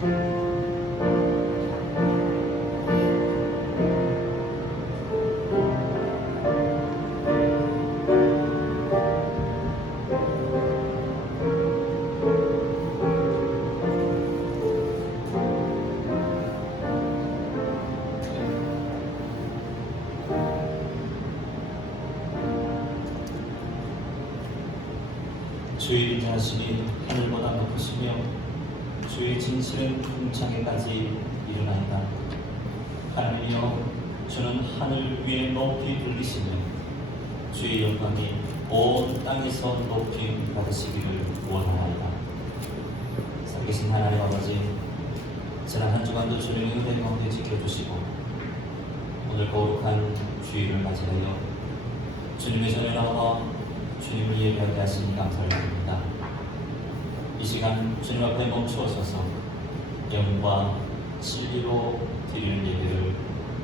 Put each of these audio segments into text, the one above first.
주의 인자하심이 하늘보다 높으시며 주의 진실은 궁창에까지 이르나이다. 하나님이여, 주는 하늘 위에 높이 들리시며 주의 영광이 온 땅에서 높이 받으시기를 원하나이다. 살아계신 하나님 아버지, 지난 한 주간도 주님의 은혜 가운데 지켜주시고 오늘 거룩한 주일을 맞이하여 주님의 전에 나와 주님을 예배하게 하시니 감사를 드립니다. 이 시간 주님 앞에 멈추어서서 영과 진리로 드리는 예배를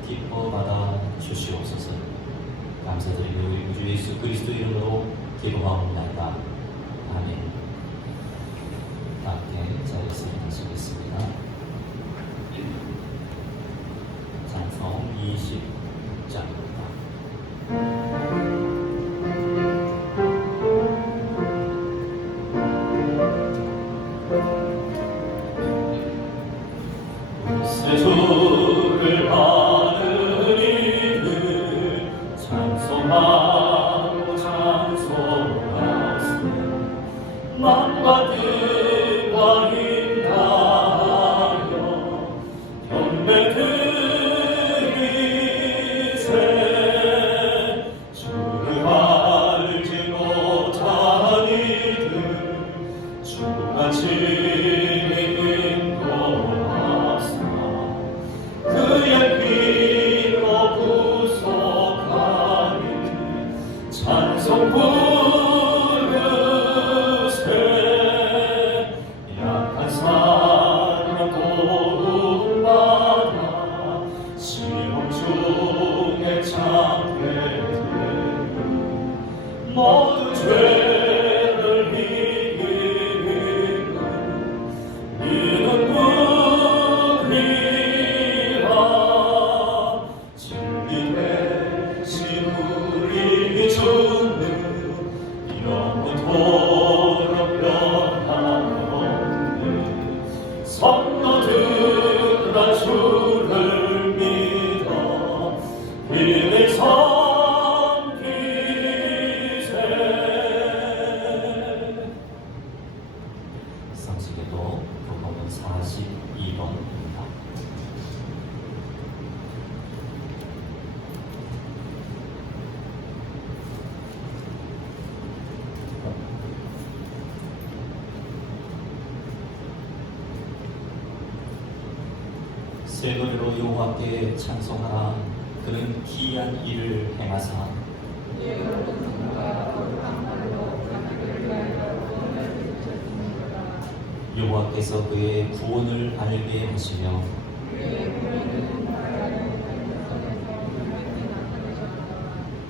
기뻐 받아 주시옵소서. 감사드리며 우리 구주 예수 그리스도 이름으로 기도하옵나이다. 아멘. 함께 자리에서 일어나시겠습니다. 찬송 20장입니다. 주를 하는 이들 찬송하고 찬송하세. 맘과 뜻과 힘다하여 경배 드리세. 주를 알지 못한 이들 주같이 그의 피로 구속하니 찬송 부르세. 약한 사람 도움받아 시험 중에 참게 되니 모든 죄를 이기는 이는 성도들아 주를 믿어 힘을 섬기세. 성시계도 교법은 42번입니다. 새 노래로 여호와께 찬송하라. 그는 기이한 일을 행하사 여호와께서 그의 구원을 알게 하시며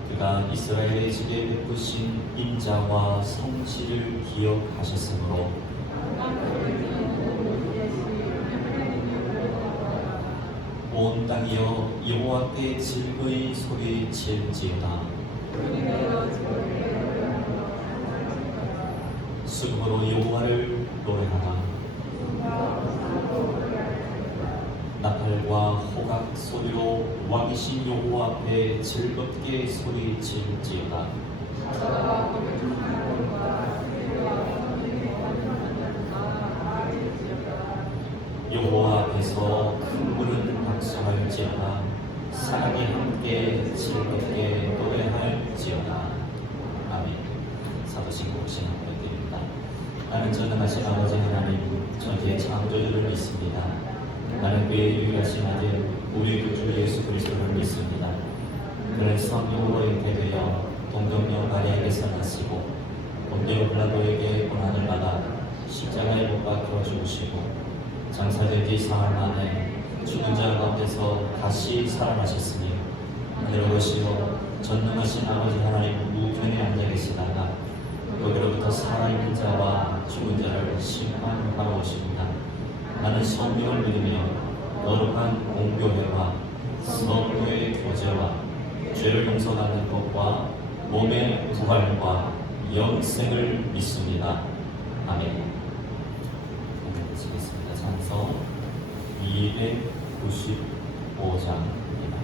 그가 이스라엘의 집에 베푸신 인자와 성실을 기억하셨으므로 온 땅이여 여호와께 즐거이 소리칠지어다. 수금으로 여호와를 노래하라. 나팔과 호각 소리로 왕이신 여호와 앞에 즐겁게 소리칠지어다. 여호와 앞에서 큰 물은 박수할지어다. 사랑이 함께 즐겁게 노래할지어다. 아멘. 사도신국 신앙드립니다. 나는 전능하신 아버지 하나님 전지의 창조주를 믿습니다. 나는 그의 유일하신 아들 우리 구주 예수 그리스도를 믿습니다. 그를 성령으로 잉태되어 동정녀 마리아에게서 나시고 본디오 빌라도에게 고난을 받아 십자가에 못 박혀 죽으시고 장사된 뒤 사흘 만에 죽은 자 가운데서 다시 살아나셨으니 하늘 오시어 전능하신 아버지 하나님 우편에 앉아 계시다가 거기로부터 살아있는 자와 죽은 자를 심판하러 오십니다. 나는 성령을 믿으며 거룩한 공교회와 성도의 교제와 죄를 용서받는 것과 몸의 부활과 영생을 믿습니다. 아멘. 오늘 마치겠습니다. 찬송 295장입니다.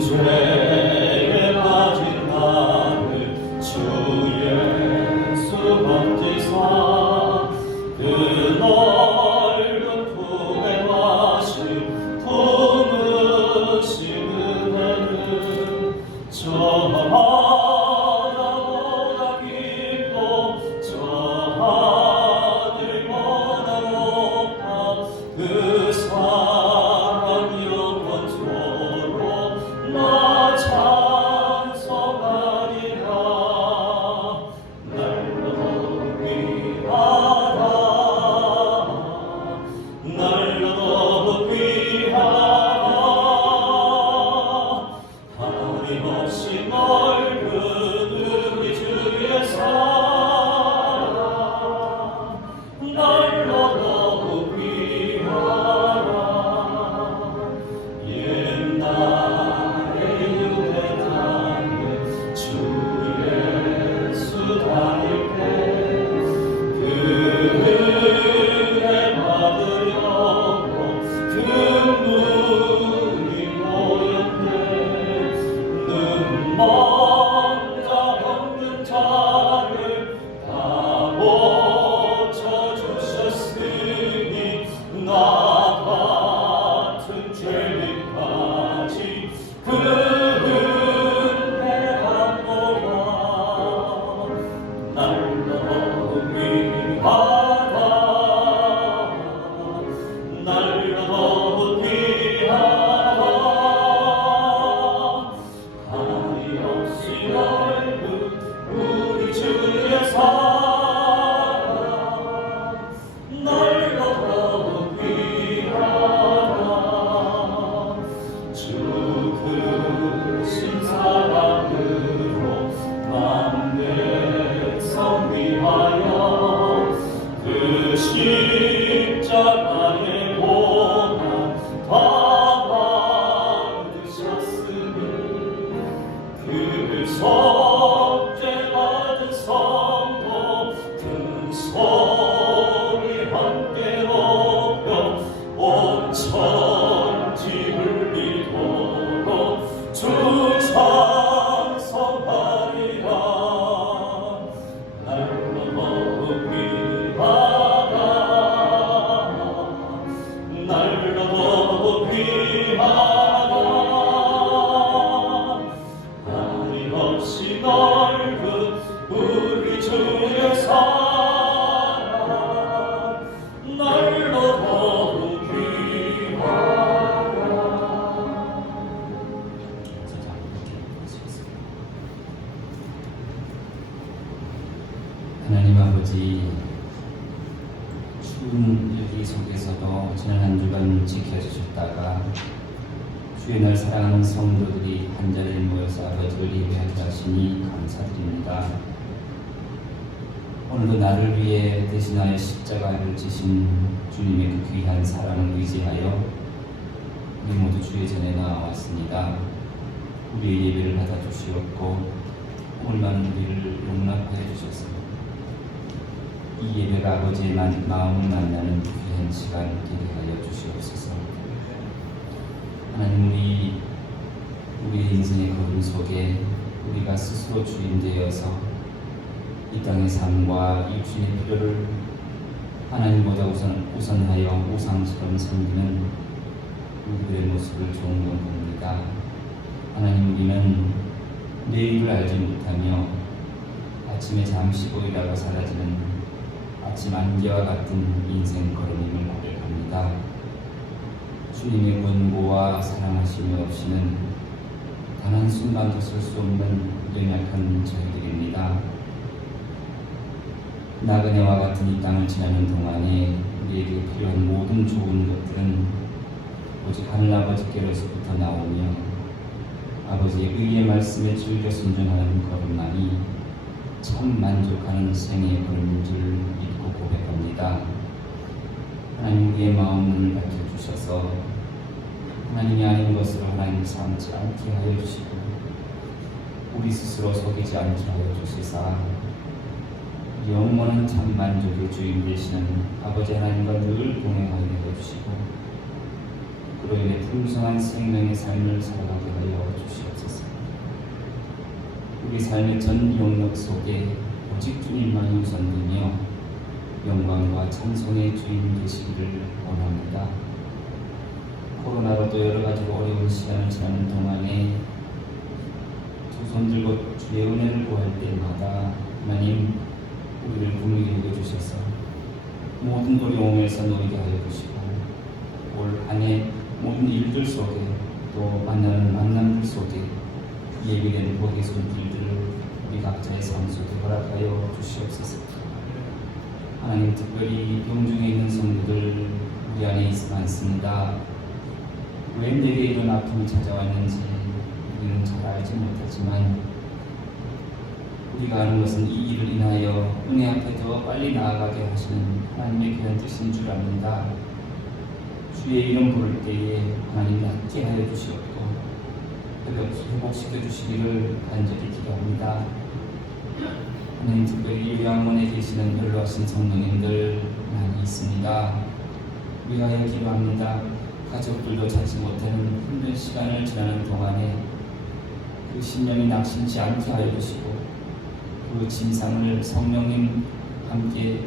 죄에 빠진 나를 주 예수 번지사 그 넓은 품에 마신 품으신 은혜는 저 하나보다 깊고 저 하늘보다 높아 그 사랑 영원토록 나 찬송하리라. 날로 귀하다 날로 귀하다 하림없이 넓은 우리 주의 사랑 날로 귀하다. 옛날에 유대 땅에 주 예수 다닐 때 그 은혜 받으려고 눈물이 모였네. 눈 먼저 없는 자를 다 고쳐주셨으니 나 같은 죄까지 그 은혜가 뭐야. 날로 귀하다 날로 귀하다 하리 없이 넓은 우리 주의 사랑 날로 귀하다. 주 크신 사랑으로 만백성 위하여 그 십자가의 고난 다 받으셨으니 그 속죄 받은 성도 큰 소리 함께 높여 온 천지 울리도록 주 찬송하리라. 날로 귀하다 날로 귀하다 하림없이 넓은 우리 주의 사랑 날로 귀하다. 하나님 아버지, 추운 일기 속에서도 지난 한 주간 지켜주셨다가 주의 날 사랑하는 성도들이 한자리에 모여서 아버지를 예배하게 하시니 감사드립니다. 오늘도 나를 위해 대신하여 십자가를 지신 주님의 그 귀한 사랑을 의지하여 우리 모두 주의 전에 나왔습니다. 우리의 예배를 받아주시옵고 오늘만 우리를 용납하여 주셨습니다. 이 예배가 아버지의 마음을 만나는 귀한 시간 되게 하여 주시옵소서. 하나님, 우리의 인생의 걸음 속에 우리가 스스로 주인되어서 이 땅의 삶과 육신의 필요를 하나님보다 우선하여 우상처럼 섬기는 우리들의 모습을 종종 봅니다. 하나님, 우리는 내일을 알지 못하며 아침에 잠시 보이다가 사라지는 아침 안개와 같은 인생 걸음임을 고백합니다. 주님의 권고와 사랑하심이 없이는 단 한순간도 설 수 없는 연약한 저희들입니다. 나그네와 같은 이 땅을 지나는 동안에 우리에게 필요한 모든 좋은 것들은 오직 하늘아버지께로부터 나오며 아버지의 의의 말씀에 즐겨 순종하는 걸음만이 참 만족하는 생애의 걸음인 줄 믿고 고백합니다. 하나님 우리의 마음을 밝혀주셔서 하나님이 아닌 것으로 하나님 삼지 않게 하여 주시고 우리 스스로 속이지 않게 하여 주시사 영원한 참 만족의 주인 되시는 아버지 하나님과 늘 동행하게 해주시고 그로 인해 풍성한 생명의 삶을 살아가게 하여 주시옵소서. 우리 삶의 전 영역 속에 오직 주님만 우선되며 영광과 찬송의 주인 되시기를 원합니다. 코로나로 또 여러 가지로 어려운 시간을 지나는 동안에 두 손 들고 주의 은혜를 구할 때마다 하나님 우리를 분명히 여겨주셔서 모든 어려움에서 놓이게 하여 주시고 올 한 해 모든 일들 속에 또 만나는 만남들 속에 예비된 복의 손길들을 우리 각자의 삶 속에 허락하여 주시옵소서. 하나님 특별히 병중에 있는 성도들 우리 안에 많습니다. 왜 내게 이런 아픔이 찾아왔는지 우리는 잘 알지 못하지만 우리가 아는 것은 이 일을 인하여 은혜 앞에 더 빨리 나아가게 하시는 하나님의 귀한 뜻인 줄 압니다. 주의 이름 부를 때에 하나님 낫게 하여 주시옵고 회복시켜 주시기를 간절히 기도합니다. 하나님 특별히 요양원에 계시는 연로하신 성도님들 많이 있습니다. 위하여 기도합니다. 가족들도 찾지 못하는 힘든 시간을 지나는 동안에 그 심령이 낙심치 않게 하여 주시고 그 진상을 성령님 함께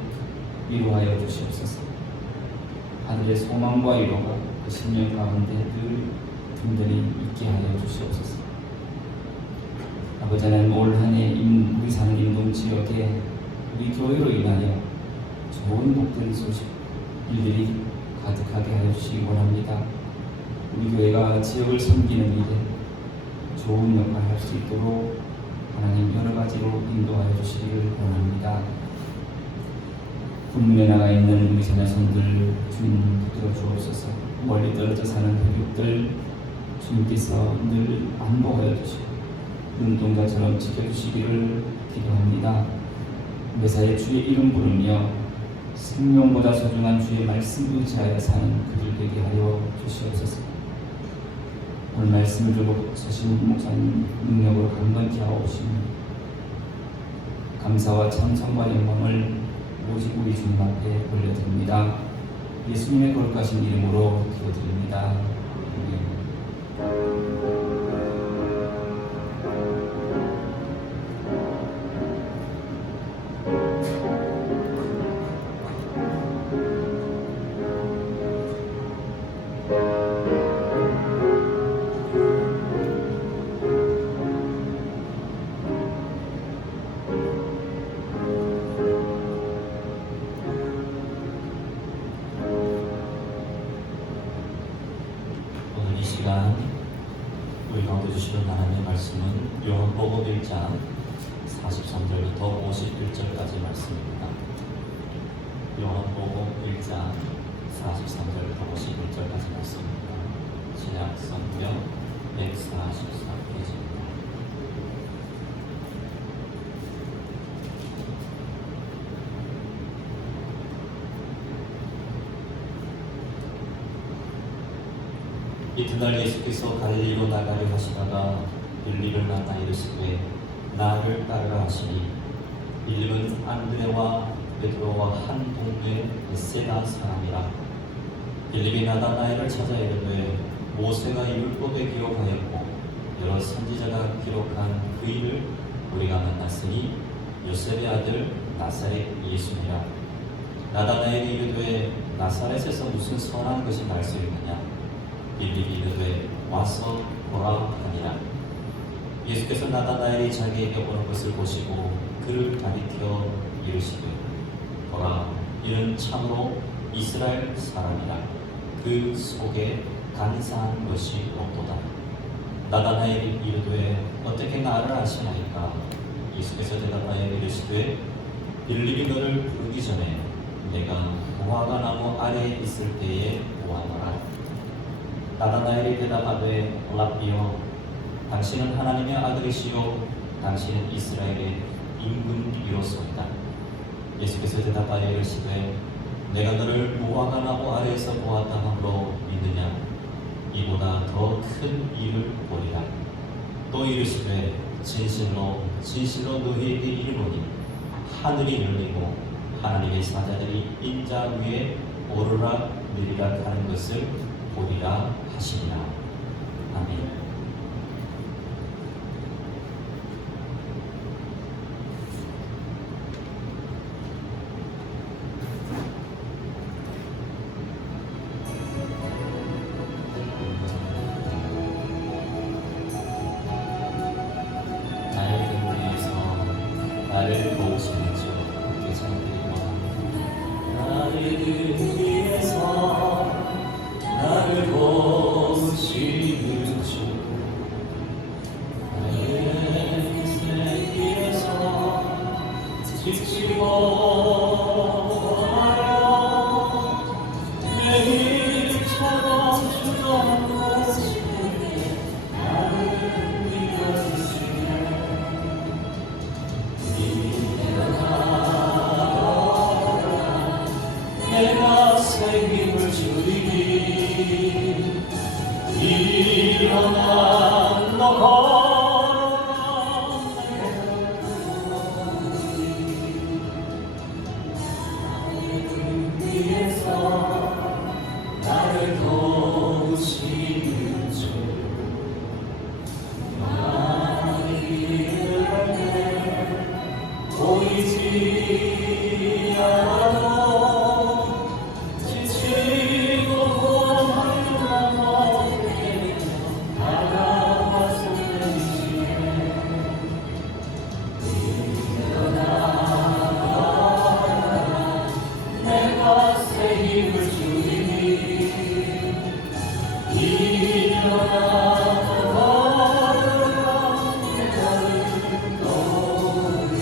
위로하여 주시옵소서. 하늘의 소망과 위로가 그 심령 가운데 늘 든든히 있게 하여 주시옵소서. 아버지 하나님 올 한 해 우리 사는 인동 지역에 우리 교회로 인하여 좋은 복된 소식 일들이 가득하게 하여 주시기 원합니다. 우리 교회가 지역을 섬기는 일에 좋은 역할을 할 수 있도록 하나님 여러 가지로 인도하여 주시기를 원합니다. 군문에 나가 있는 우리 자녀손들 주님 붙들어 주옵소서. 멀리 떨어져 사는 혈육들 주님께서 늘 안보하여 주시고 눈동자처럼 지켜주시기를 기도합니다. 매사에 주의 이름 부르며 생명보다 소중한 주의 말씀 의지하여 사는 그들 되게 하여 주시옵소서. 오늘 말씀을 주고 서신 목사님 능력으로 강건케 하옵시며 감사와 찬송과 영광을 오직 우리 주님 앞에 올려드립니다. 예수님의 거룩하신 이름으로 기도드립니다. 오늘 이 시간 우리 가운데 주시는 하나님의 말씀은 요한복음 1장 43절부터 51절까지 말씀입니다. 요한복음 1장 43절부터 51절까지 말씀입니다. 신약 성경 144페이지입니다. 이튿날 예수께서 갈릴리로 나가려 하시다가 빌립을 만나 이르시되 나를 따르라 하시니 빌립은 안드레와 베드로와 한 동네 베세다 사람이라. 빌립이 나다나엘을 찾아 이르되 모세가 율법에 기록하였고 여러 선지자가 기록한 그 일을 우리가 만났으니 요셉의 아들 나사렛 예수니라. 나다나엘이 이르되 나사렛에서 무슨 선한 것이 날 수 있느냐. 빌립이 이르되 와서 보라 하니라. 예수께서 나다나엘이 자기에게 오는 것을 보시고 그를 가리켜 이르시되 보라 이는 참으로 이스라엘 사람이라. 그 속에 간사한 것이 없도다. 나다나엘이 이르되 어떻게 나를 아시나이까. 예수께서 대답하여 이르시되 빌립이 너를 부르기 전에 내가 무화과 나무 아래에 있을 때에 보았노라. 나다나엘이 대답하되 랍비여 당신은 하나님의 아들이시요 당신은 이스라엘의 임금이로소이다. 예수께서 대답하여 이르시되 내가 너를 무화과나무 아래에서 보았다 함으로 믿느냐? 이보다 더 큰 일을 보리라. 또 이르시되 진실로 진실로 너희에게 이르노니 하늘이 열리고 하나님의 사자들이 인자 위에 오르락 내리락 하는 것을 보리라 하시니라. 아멘. 나를 위해서 나를 도우시는 주 함께 찬양드리고 나를 위해서 나를 도우시는 주 나의 인생 길에서 지치고 하여 매일처럼 주저하고 싶은데 나를 믿어주시네. 내가 새 힘을 주리니 일어나 너 걸어라. 나를 위해서 나를 도우시는 주 나의 길을 갈 때 보이지 않아도 지치고 고만한 너에게 다가와서 내리시네. 일어나 내가 새 힘을 주리니 일어나 걸어라 너를 떠오리.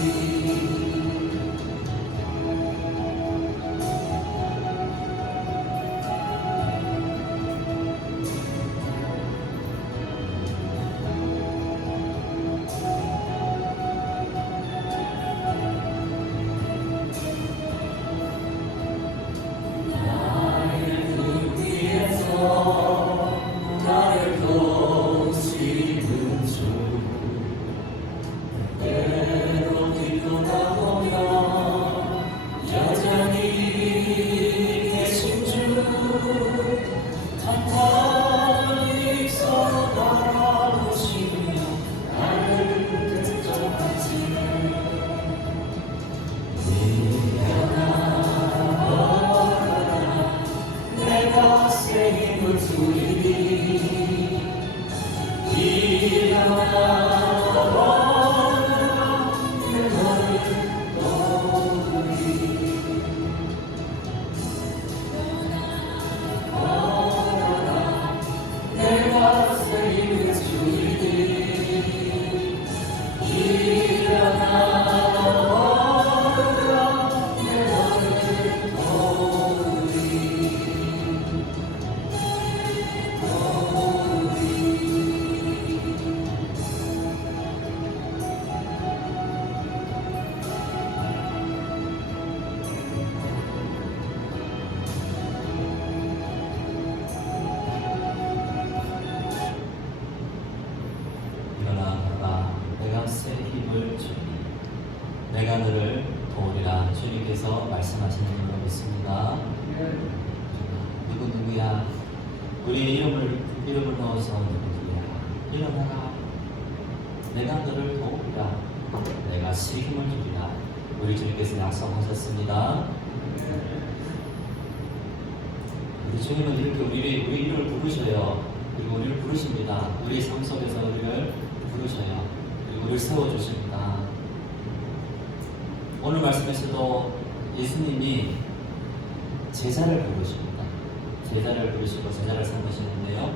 나를 위해서 나를 도우시는 주 때로 뒤돌아 보면 여전히 계신 주 한탄이 서로 바라보시며 나를 걱정하시네. 내가 새 힘을 주리니 일어나 걸어라 너를 떠오르리. 걸어라 내가 새 힘을 주리니 일어나 걸어라 너를 떠오르리. 일어나 내가 새 힘을 주니 내가 너를 도우리라. 주님께서 말씀하시는 걸로 믿습니다. 누구야? 우리의 이름을 넣어서 누구야? 일어나라. 내가 너를 도우리라. 내가 새 힘을 주리라. 우리 주님께서 약속하셨습니다. 우리 주님은 이렇게 우리 이름을 부르셔요. 그리고 우리를 부르십니다. 우리 삶 속에서 우리를 부르셔요. 그리고 우리를 세워주십니다. 오늘 말씀에서도 예수님이 제자를 부르십니다. 제자를 부르시고 제자를 삼으시는데요.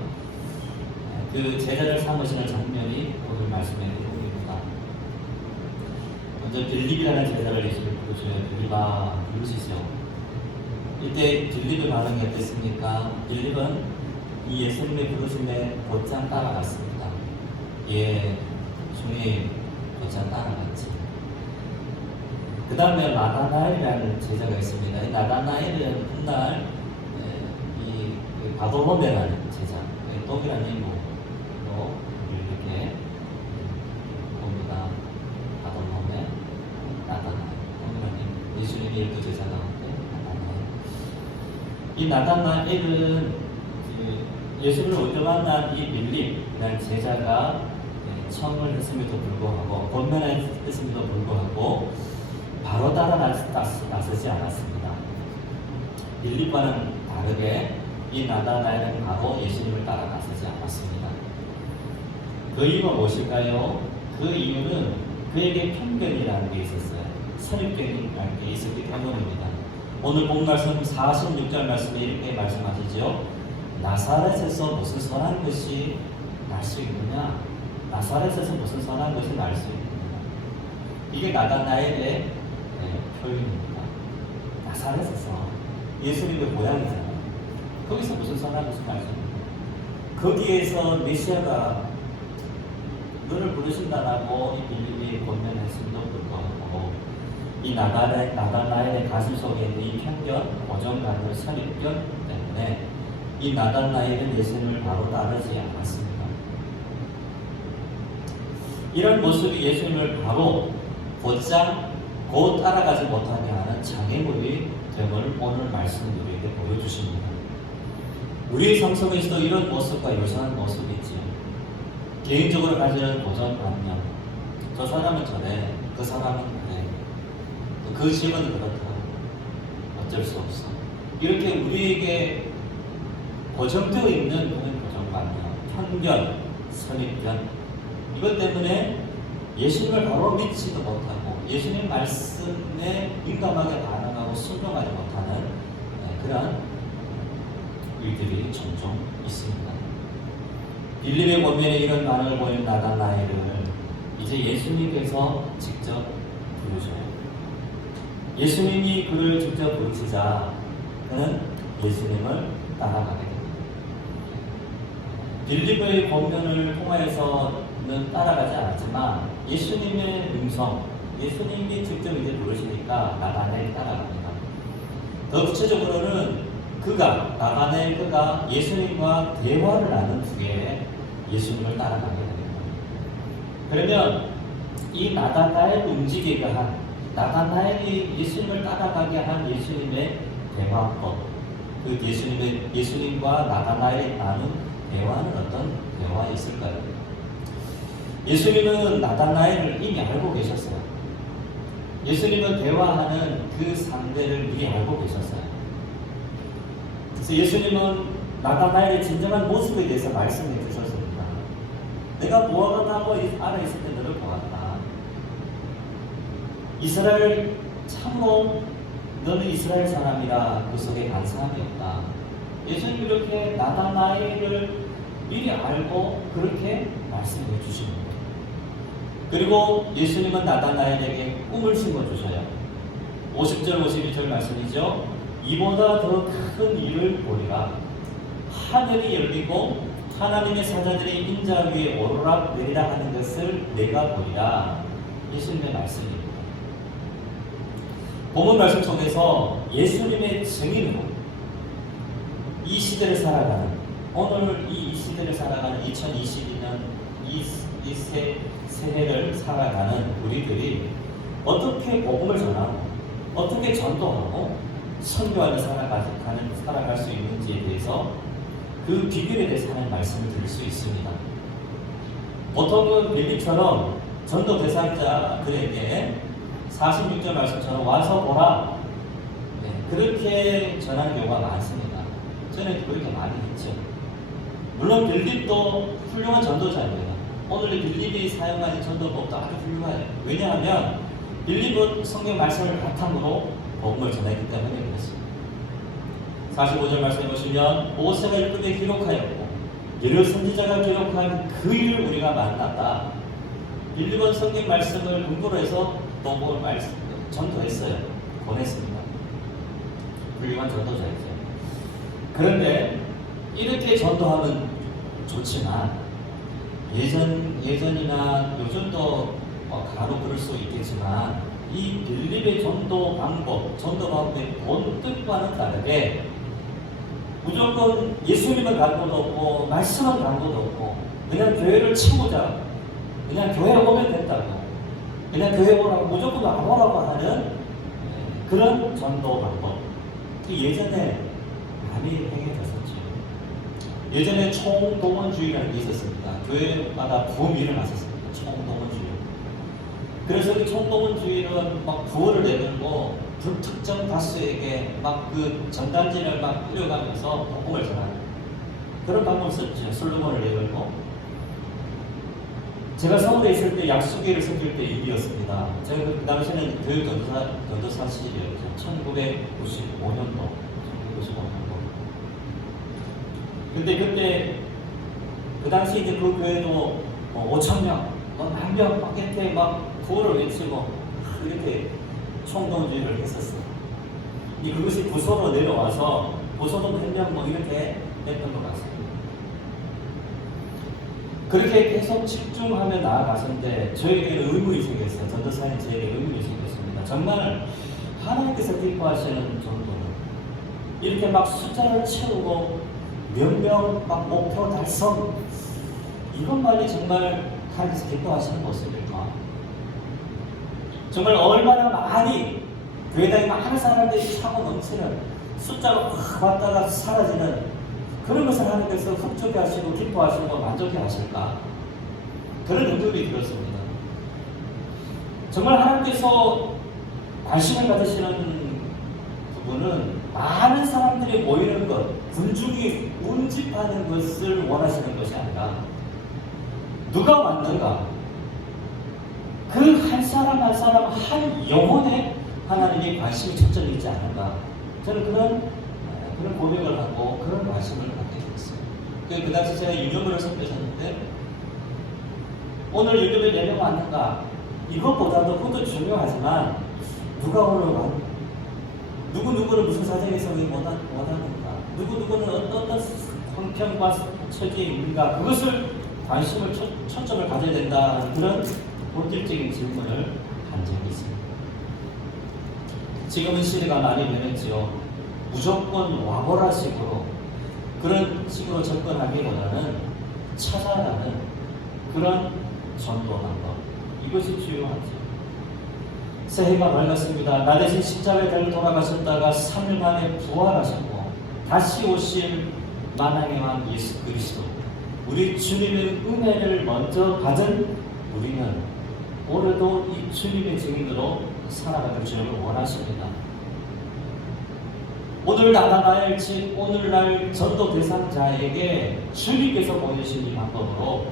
그 제자를 삼으시는 장면이 오늘 말씀의 내용입니다. 먼저 빌립이라는 제자를 예수님이 부르셔요. 빌립아 부르시죠. 이때 빌립의 반응이 어땠습니까? 빌립은 이 예수님의 부르심에 곧장 따라갔습니다. 예, 주님 곧장 따라갔지. 그 다음에 나다나엘이라는 제자가 있습니다. 이 나다나엘은 훗날 이 바돌로메라는 제자, 동일한 인물로 이렇게 봅니다. 바돌로메, 나다나엘, 동일한 인물. 예수님의 12제자 가운데 나다나엘. 이 나다나엘은 예수를 먼저 만난 이 빌립이라는 제자가 청을 했음에도 불구하고 권면했음에도 불구하고 바로 따라 나서지 않았습니다. 빌립과는 다르게 이 나다나엘은 바로 예수님을 따라 나서지 않았습니다. 그 이유가 무엇일까요? 그 이유는 그에게 편견이라는 게 있었어요. 선입견이라는 게 있었기 때문입니다. 오늘 본 말씀 46절 말씀에 이렇게 말씀하시죠. 나사렛에서 무슨 선한 것이 날 수 있느냐? 나사렛에서 무슨 선한 것이 날 수 있느냐? 이게 나다나엘의 표현입니다. 나사렛에서 예수님의 고향이잖아요. 거기서 무슨 선한 것이 날 수 있느냐? 거기에서 메시아가 너를 부르신다라고 이 빌립이 권면했음에도 불구하고 이 나다나엘의 가슴 속에 있는 이 편견, 고정관념, 선입견 때문에 이 나다나엘은 예수님을 바로 따르지 않았습니다. 이런 모습이 예수님을 바로 곧장 곧 따라가지 못하게 하는 장애물이 됨을 오늘 말씀을 우리에게 보여주십니다. 우리의 삶 속에서도 이런 모습과 유사한 모습이 있지요. 개인적으로 가지는 고정관념, 저 사람은 저래, 그 사람은 그래, 그 집은 그렇다, 어쩔 수 없어. 이렇게 우리에게 고정되어 있는 그런 고정관념, 편견, 선입견, 이것 때문에 예수님을 바로 믿지도 못하고 예수님 말씀에 민감하게 반응하고 순종하지 못하는 그런 일들이 종종 있습니다. 빌립의 권면에 이런 반응을 보인 나다나엘을 이제 예수님께서 직접 부르셔요. 예수님이 그를 직접 부르시자 그는 예수님을 따라가게 됩니다. 빌립의 권면을 통하여서는 따라가지 않았지만 예수님의 음성, 예수님이 직접 이제 부르시니까 나다나엘이 따라갑니다. 더 구체적으로는 나다나엘 예수님과 대화를 나눈 후에 예수님을 따라가게 됩니다. 그러면 이 나다나엘 움직이게 한, 나다나엘이 예수님을 따라가게 한 예수님의 대화법, 그 예수님과 나다나엘이 나눈 대화는 어떤 대화였을까요? 예수님은 나다나엘을 이미 알고 계셨어요. 예수님은 대화하는 그 상대를 미리 알고 계셨어요. 그래서 예수님은 나다나엘의 진정한 모습에 대해서 말씀해 주셨습니다. 내가 무엇하다고 알아있을 때 너를 보았다. 이스라엘 참으로 너는 이스라엘 사람이라 그 속에 간사함이 없다. 예수님이 이렇게 나다나엘을 미리 알고 그렇게 말씀해 주십니다. 그리고 예수님은 나다나엘에게 꿈을 심어주셔요. 50절 52절 말씀이죠. 이보다 더 큰 일을 보리라. 하늘이 열리고 하나님의 사자들이 인자 위에 오르락 내리락 하는 것을 내가 보리라. 예수님의 말씀입니다. 본문 말씀 속에서 예수님의 증인으로 이 시대를 살아가는, 오늘 이 시대를 살아가는 2022년 이 새해를 살아가는 우리들이 어떻게 복음을 전하고 어떻게 전도하고 선교하며 살아갈 수 있는지에 대해서 그 비결에 대해서 하는 말씀을 드릴 수 있습니다. 보통은 빌립처럼 전도 대상자들에게 46절 말씀처럼 와서 보라, 그렇게 전하는 경우가 많습니다. 저는 그렇게 많이 했죠. 물론 빌립도 훌륭한 전도자입니다. 오늘 빌립이 사용하는 전도법도 아주 훌륭해요. 왜냐하면 빌립은 성경 말씀을 바탕으로 복음을 전했기 때문에 그렇습니다. 45절 말씀해 보시면 모세가 율법에 기록하였고 여러 선지자가 기록한 그 일을 우리가 만났다. 빌립은 성경 말씀을 근거로 해서 복음을 전도했어요. 보냈습니다. 훌륭한 전도자이죠. 그런데 이렇게 전도하면 좋지만 예전이나 요즘도 간혹 그럴 수 있겠지만 이 빌립의 전도 방법의 본뜻과는 다르게 무조건 예수님을 갈 곳도 없고 말씀을 갈 곳도 없고 그냥 교회를 치우자, 그냥 교회 오면 된다고, 그냥 교회 오라고 무조건 안 오라고 하는 그런 전도 방법. 예전에 많이 행해졌었죠. 예전에 총동원주의라는 게 있었습니다. 교회마다 부흥이 일어났었습니다. 총동원주의. 그래서 그 총동원주의는 막 구호를 내밀고 불특정 다수에게 막 그 전단지를 막 뿌려가면서 복음을 전하는 그런 방법을 썼죠. 슬로건을 내걸고. 제가 서울에 있을 때 약수교회를 섬길 때 일이었습니다. 제가 그 당시에는 교육 전도사 시절이었죠. 1995년도. 근데 그때 그 당시 이제 그 교회도 5,000명, 10,000명 막 이렇게 막 구호를 외치고 이렇게 총동원주의를 했었어요. 그것이 부서로 내려와서 부서도 100명 뭐 이렇게 했던 것 같습니다. 그렇게 계속 집중하며 나아갔는데 저에게는 의문이 생겼어요. 전도사님 저에게 의문이 생겼습니다. 정말 하나님께서 기뻐하시는 정도로 이렇게 막 숫자를 채우고 몇 명 막 목표 달성 이것만이 정말 하나님께서 기뻐하시는 모습일까? 정말 얼마나 많이 교회당에 많은 사람들이 차고 넘치는 숫자가 확 왔다가 사라지는 그런 것을 하나님께서 흡족해 하시고 기뻐하시고 만족해 하실까? 그런 의견이 들었습니다. 정말 하나님께서 관심을 가지시는 부분은 많은 사람들이 모이는 것, 군중이 운집하는 것을 원하시는 것이 아니라 누가 왔는가? 그 한 사람 한 사람 한 영혼에 하나님의 관심이 초점이 있지 않은가? 저는 그런 고백을 하고 그런 말씀을 갖게 됐어요. 그 당시 제가 유년부를 섬겼었는데 오늘 유년부에 4명 왔는가? 이것보다도 그것도 중요하지만 누가 오늘 왔는가? 누구누구는 무슨 사정에서 원하는가? 누구누구는 어떤 형편과 처지에 있는가? 그것을 관심을 초점을 가져야 된다는 그런 본질적인 질문을 한 적이 있습니다. 지금은 시대가 많이 변했지요. 무조건 와보라 식으로 그런 식으로 접근하기보다는 찾아가는 그런 전도 방법 이것이 중요하죠. 새해가 밝았습니다. 나 대신 십자가에 달려 돌아가셨다가 3일 만에 부활하셨고 다시 오실 만왕의 왕 예수 그리스도 우리 주님의 은혜를 먼저 받은 우리는 오늘도 이 주님의 증인으로 살아가는 주님을 원하십니다. 오늘날 전도 대상자에게 주님께서 보여주신 이 방법으로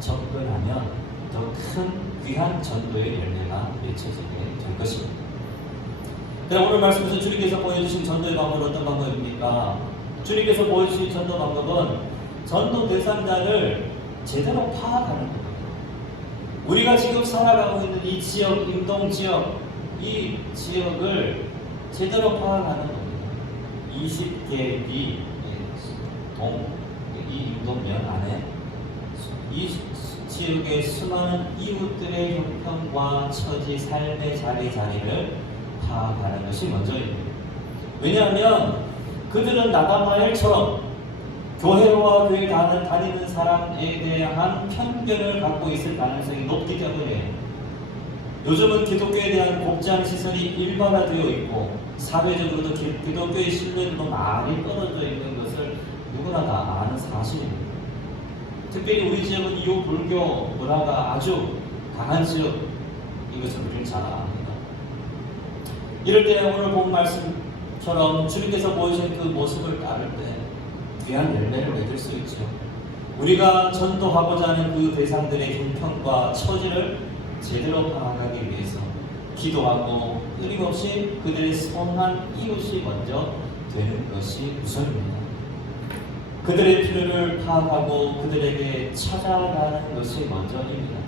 접근하면 더 큰 귀한 전도의 열매가 맺혀지게 될 것입니다. 오늘 말씀에서 주님께서 보여주신 전도의 방법은 어떤 방법입니까? 주님께서 보여주신 전도 방법은 전도 대상자를 제대로 파악하는 겁니다. 우리가 지금 살아가고 있는 이 지역, 임동 지역, 이 지역을 제대로 파악하는 겁니다. 20개 이 임동면 안에 이 지역의 수많은 이웃들의 형편과 처지, 삶의 자리를 파악하는 것이 먼저입니다. 왜냐하면 그들은 나다마엘처럼 교회와 교회 다니는 사람에 대한 편견을 갖고 있을 가능성이 높기 때문에 요즘은 기독교에 대한 곱지한 시선이 일반화되어 있고 사회적으로도 기독교의 신뢰도 많이 떨어져 있는 것을 누구나 다 아는 사실입니다. 특별히 우리 지역은 이후 불교 문화가 아주 강한 지역 이것을 우리는 잘 압니다. 이럴 때 오늘 본 말씀처럼 주님께서 보여주신 그 모습을 따를 때 귀한 열매를 맺을 수 있죠. 우리가 전도하고자 하는 그 대상들의 형편과 처지를 제대로 파악하기 위해서 기도하고 끊임없이 그들의 선한 이웃이 먼저 되는 것이 우선입니다. 그들의 필요를 파악하고 그들에게 찾아가는 것이 먼저입니다.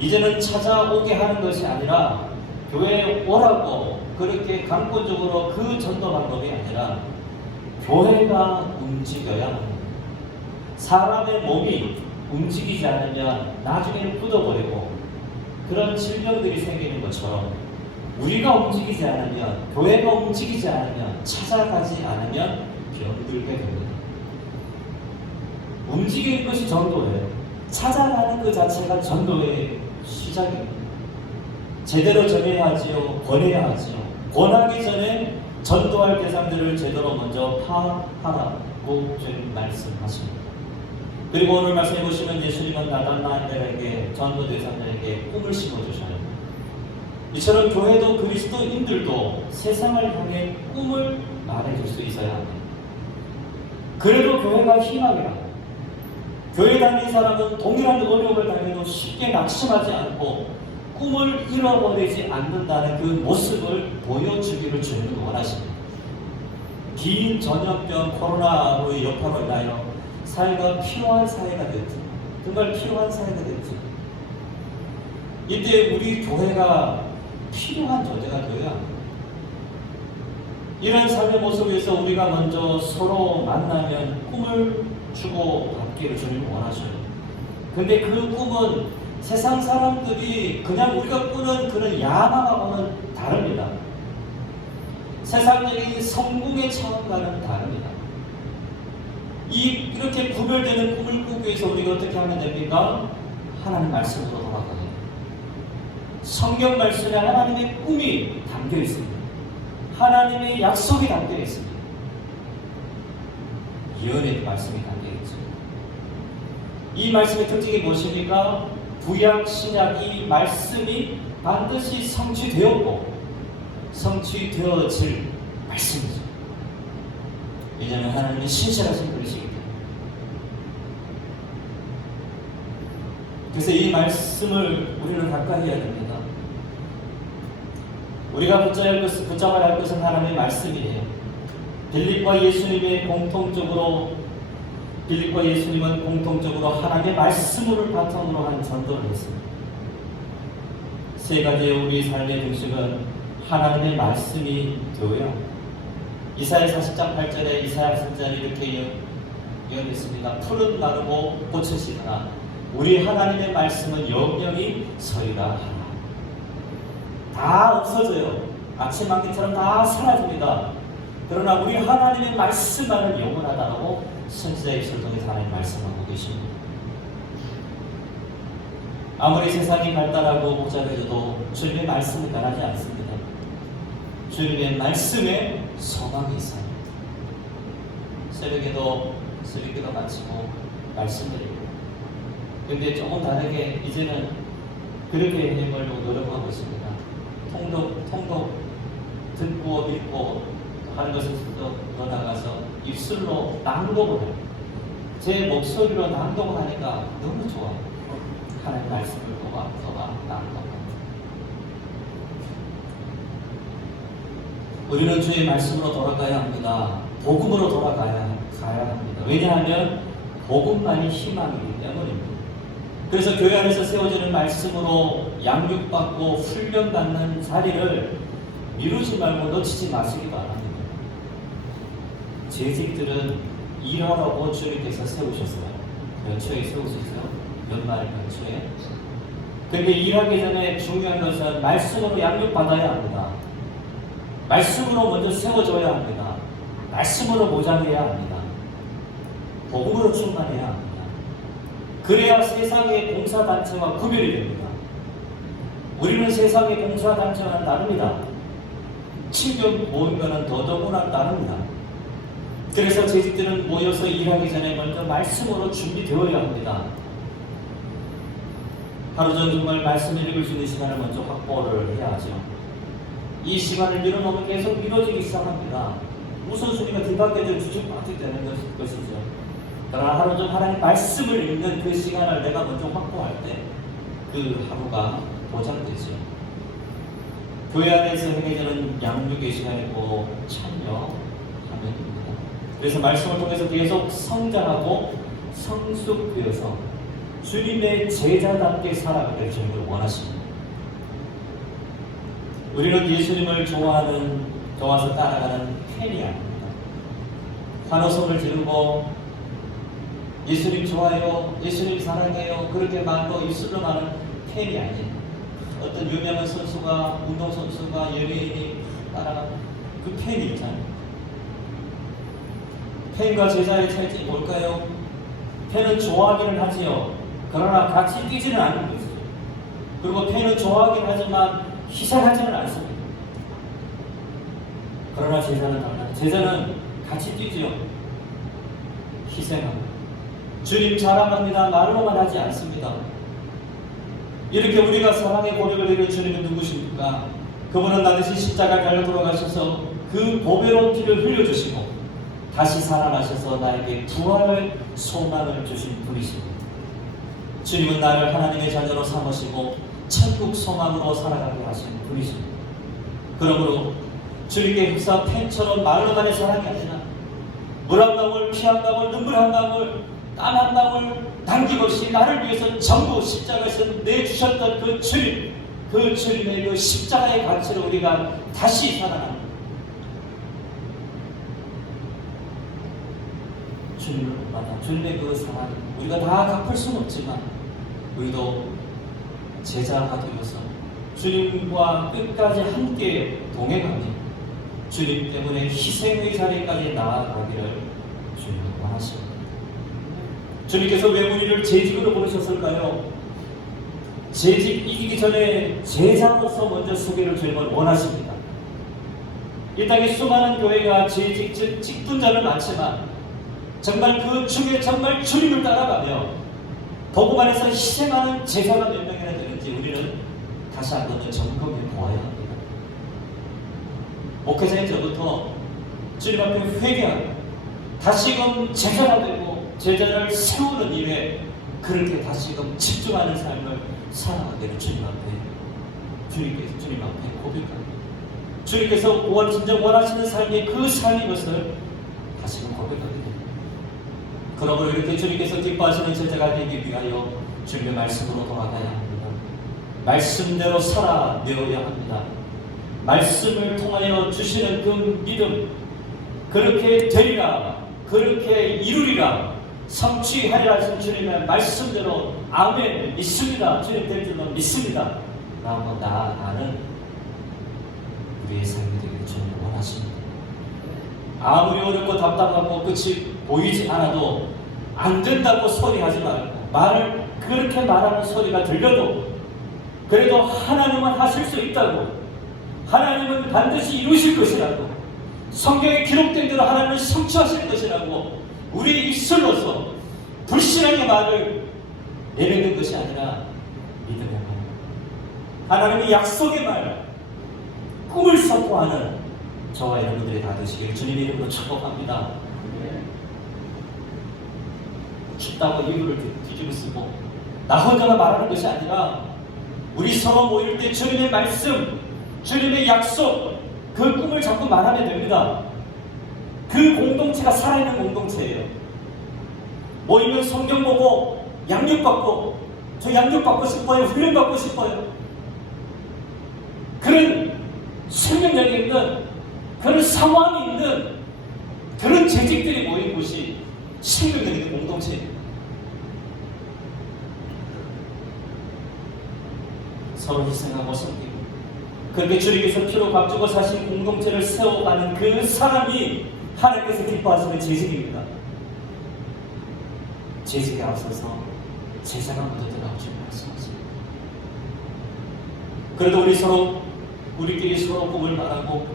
이제는 찾아오게 하는 것이 아니라 교회에 오라고 그렇게 강권적으로 그 전도 방법이 아니라 교회가 움직여야 합니다. 사람의 몸이 움직이지 않으면 나중에는 굳어버리고 그런 질병들이 생기는 것처럼 우리가 움직이지 않으면, 교회가 움직이지 않으면, 찾아가지 않으면 병들게 됩니다. 움직이는 것이 전도예요. 찾아가는 그 자체가 전도의 시작입니다. 제대로 전해야 하지요, 권해야 하지요. 권하기 전에 전도할 대상들을 제대로 먼저 파악하라고 주님 말씀하십니다. 그리고 오늘 말씀해 보시면 예수님은 나단나인들에게, 전도 대상들에게 꿈을 심어주셔요. 이처럼 교회도 그리스도인들도 세상을 향해 꿈을 말해줄 수 있어야 합니다. 그래도 교회가 희망이라, 교회 다니는 사람은 동일한 어려움을 당해도 쉽게 낙심하지 않고 꿈을 잃어버리지 않는다는 그 모습을 보여주기를 주님은 원하십니다. 긴 전염병 코로나로의 여파로 인하여 사회가 필요한 사회가 됐지, 정말 필요한 사회가 됐지. 이때 우리 교회가 필요한 존재가 되어야 합니다. 이런 삶의 모습에서 우리가 먼저 서로 만나면 꿈을 주고 받기를 주님 원하셔요. 근데 그 꿈은 세상 사람들이 그냥 우리가 꾸는 그런 야망하고는 다릅니다. 세상적인 성공의 차원과는 다릅니다. 이렇게 구별되는 꿈을 꾸기 위해서 우리가 어떻게 하면 됩니까? 하나님 말씀으로 돌아가야 해요. 성경 말씀에 하나님의 꿈이 담겨 있습니다. 하나님의 약속이 담겨 있습니다. 예언의 말씀이 담겨 있죠. 이 말씀의 특징이 무엇입니까? 구약, 신약 이 말씀이 반드시 성취되었고 성취되어질 말씀이죠. 왜냐하면 하나님은 신실하신 분이시기 때문에. 그래서 이 말씀을 우리는 가까이 해야 됩니다. 우리가 붙잡아야 할 것은 하나님의 말씀이에요. 빌립과 예수님은 공통적으로 하나님의 말씀을 바탕으로 한 전도를 했습니다. 세 가지의 우리 삶의 중심은 하나님의 말씀이 되어야 합니다. 이사야 40장 8절에 이사야 선지자는 이렇게 예언했습니다. 풀은 마르고 꽃은 시드나 우리 하나님의 말씀은 영영이 서리라 하나. 다 없어져요. 아침 안개처럼 다 사라집니다. 그러나 우리 하나님의 말씀만은 영원하다고 선지자의 입술을 통해서 하나님 말씀하고 계십니다. 아무리 세상이 발달하고 복잡해져도 주님의 말씀은 변하지 않습니다. 주님의 말씀에 소망이 있어요. 새벽기도 마치고 말씀드리고, 근데 조금 다르게 이제는 그렇게 해보려고 노력하고 있습니다. 통독 듣고 읽고 하는 것을 더 나가서 입술로 낭독을 해요. 제 목소리로 낭독을 하니까 너무 좋아요. 하나님 말씀을 더가 낭독합니다. 우리는 주의 말씀으로 돌아가야 합니다. 복음으로 돌아가야 합니다. 왜냐하면 복음만이 희망이기 때문입니다. 그래서 교회 안에서 세워지는 말씀으로 양육받고 훈련받는 자리를 미루지 말고 놓치지 마시기 바랍니다. 재직들은 일하라고 주님께서 세우셨어요. 연초에 세우셨어요. 연말 연초에. 그런데 일하기 전에 중요한 것은 말씀으로 양육받아야 합니다. 말씀으로 먼저 세워줘야 합니다. 말씀으로 모장해야 합니다. 복음으로 충만해야 합니다. 그래야 세상의 봉사단체와 구별이 됩니다. 우리는 세상의 봉사단체와는 다릅니다. 친교 모임과는 더더구나 다릅니다. 그래서 재직들은 모여서 일하기 전에 먼저 말씀으로 준비되어야 합니다. 하루 전 정말 말씀을 읽을 수 있는 시간을 먼저 확보를 해야 하죠. 이 시간을 미뤄놓으면 계속 미뤄지기 시작합니다. 우선순위가 뒤바뀌어져 주춤박죽 되는 것이죠. 그러나 하루 전 하나님 말씀을 읽는 그 시간을 내가 먼저 확보할 때 그 하루가 보장되죠. 교회 안에서 행해지는 양육의 시간이고 참여하면 됩니다. 그래서 말씀을 통해서 계속 성장하고 성숙되어서 주님의 제자답게 살아가길 주님을 원하십니다. 우리는 예수님을 좋아서 따라가는 팬이 아닙니다. 환호성을 지르고 예수님 좋아요, 예수님 사랑해요 그렇게 말로 입술로 말하는 팬이 아니에요. 어떤 유명한 선수가 운동선수가 연예인이 따라가는 그 팬이 있잖아요. 팬과 제자의 차이점이 뭘까요? 팬은 좋아하기는 하지요. 그러나 같이 뛰지는 않는 것이죠. 그리고 팬은 좋아하긴 하지만 희생하지는 않습니다. 그러나 제자는 달라요. 제자는 같이 뛰지요. 희생합니다. 주님 사랑합니다 말로만 하지 않습니다. 이렇게 우리가 사랑의 고백을 드리는 주님은 누구십니까? 그분은 나 대신 십자가 달려 돌아가셔서 그 보배로운 피를 흘려주시고 다시 살아나셔서 나에게 부활의 소망을 주신 분이십니다. 주님은 나를 하나님의 자녀로 삼으시고 천국 소망으로 살아가게 하신 분이십니다. 그러므로 주님께 흡사 팬처럼 말로만의 사랑이 아니라 물 한 방울, 피 한 방울, 눈물 한 방울, 땀 한 방울 남김없이 나를 위해서 전부 십자가에서 내주셨던 그 주님, 그 주님의 그 십자가의 가치로 우리가 다시 살아갑니다. 주님을 만나 주님의 그 사랑 우리가 다 갚을 수는 없지만 우리도 제자가 되어서 주님과 끝까지 함께 동행하며 주님 때문에 희생의 자리까지 나아가기를 주님은 원하십니다. 주님께서 왜 우리를 재직으로 부르셨을까요? 재직 이기기 전에 제자로서 먼저 소개를 주님은 원하십니다. 이 땅에 수많은 교회가 재직 즉 직분자는 많지만 정말 그 중에 정말 주님을 따라가며 복음 안에서 희생하는 제자가 몇 명이나 되는지 우리는 다시 한번 점검해 보아야 합니다. 목회자인 저부터 주님 앞에 회개하고 다시금 제자가 되고 제자를 세우는 일에 그렇게 다시금 집중하는 삶을 살아가기를 주님 앞에 고백합니다. 주님께서 진정 원하시는 삶이 그 삶인 것을 다시금 고백합니다. 그러므로 이렇게 주님께서 기뻐하시는 제자가 되기 위하여 주님의 말씀으로 돌아가야 합니다. 말씀대로 살아내어야 합니다. 말씀을 통하여 주시는 그 믿음, 그렇게 되리라, 그렇게 이루리라, 성취하리라 하신 주님의 말씀대로 아멘 믿습니다. 주님 될 줄로 믿습니다. 라고 나아가는 우리의 삶이 되기를 주님 원하십니다. 아무리 어렵고 답답하고 끝이 보이지 않아도 안 된다고 소리하지 말고 말을 그렇게 말하는 소리가 들려도 그래도 하나님은 하실 수 있다고, 하나님은 반드시 이루실 것이라고, 성경에 기록된 대로 하나님은 성취하실 것이라고 우리의 입술로서 불신앙의 말을 내뱉는 것이 아니라 믿음의 말, 하나님의 약속의 말, 꿈을 선포하는 저와 여러분들이 다 되시길 주님의 이름으로 축복합니다. 춥다고 이유를 뒤집어 쓰고 나 혼자만 말하는 것이 아니라 우리 서로 모일 때 주님의 말씀, 주님의 약속, 그 꿈을 자꾸 말하면 됩니다. 그 공동체가 살아있는 공동체예요. 모이면 성경 보고 양육받고, 저 양육받고 싶어요, 훈련받고 싶어요. 그런 생명력이 있는, 그런 상황이 있는 그런 재직들이 모인 곳이 생명력 있는 공동체예요. 서로 희생하고 섬기고 그렇게 주님께서 피로 값주고 사신 공동체를 세워가는 그 사람이 하나님께서 기뻐하시는 재직입니다. 재직에 앞서서 제자가 먼저 들어가고 주님 말씀하십니다. 그래도 우리끼리 서로 꿈을 말하고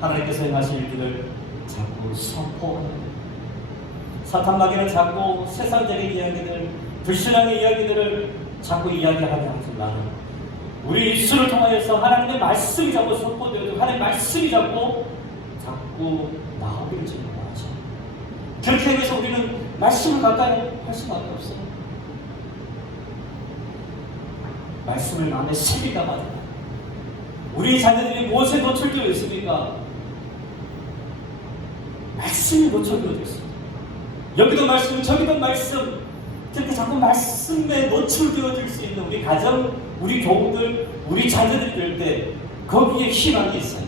하나님께서 행하실 일들을 자꾸 선포합니다. 사탄 마귀는 자꾸 세상적인 이야기들, 불신앙의 이야기들을 자꾸 이야기하게 하지만 우리 입술을 통하여서 하나님의 말씀이 자꾸 선포되어지고 하나님의 말씀이 자꾸 나오기를 지금 원하죠. 그렇게 해서 우리는 말씀을 가까이 할 수밖에 없어요. 말씀을 마음에 새기가 말이야. 우리 자녀들이 무엇에 노출되어 있습니까? 말씀이 노출되어 있습니다. 여기도 말씀, 저기도 말씀, 이렇게 자꾸 말씀에 노출되어질 수 있는 우리 가정, 우리 교우들, 우리 자녀들이 될 때 거기에 희망이 있어요.